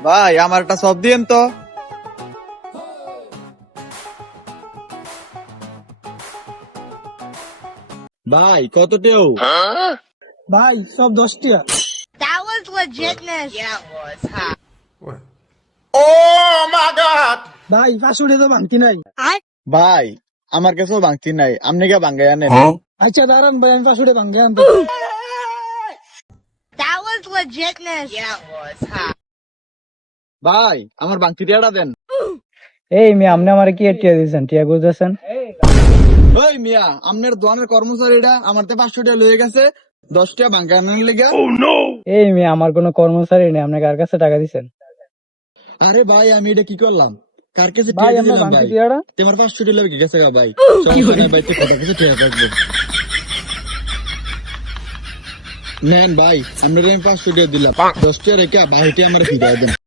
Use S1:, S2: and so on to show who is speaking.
S1: ভাই আমার একটা সব দিয়েন তো ভাই কত টেও
S2: ভাই সব দশ টাকা
S3: That was legitness. Yeah, it was. Huh?
S2: ভাই তো ভাঙতি নাই
S1: ভাই আমার কাছেও ভাঙতি নাই আপনি কে ভাঙ্গাই আনেন
S2: আচ্ছা দাঁড়ান ভাই আমি পাঁচশো টাকা ভাঙে আনতে
S3: That was legitness. Yeah, it was. Huh?
S1: ভাই আমার ভাঙতি টিয়াটা দেন।
S4: এই মেয়ে আপনি আমার কি টিয়া দিয়েছেন? টিয়া বুঝতেছেন
S1: ওই মিয়া আপনার দোকানের কর্মচারীটা আমার তো পাঁচশো টাকা লয়ে গেছে দশ টাকা ভাঙ্গা আনার লেগে।
S4: এই মেয়ে আমার কোনো কর্মচারী নেই আপনি কার কাছে টাকা
S1: আরে ভাই আমি এটা কি করলাম? কার কাছে
S4: ভাই
S1: টিয়া
S4: আমরা টিয়াটা
S1: তোমার পাঁচশো টাকা লেগে গেছে গা ভাই। সমস্যা ভাই তুই কথা কিছু টিয়া থাকবে। নেন ভাই আমরা আমি পাঁচশো টাকা দিলাম। দশ টাকা রেখে বাহিটি আমার ফিরিয়ে দেন।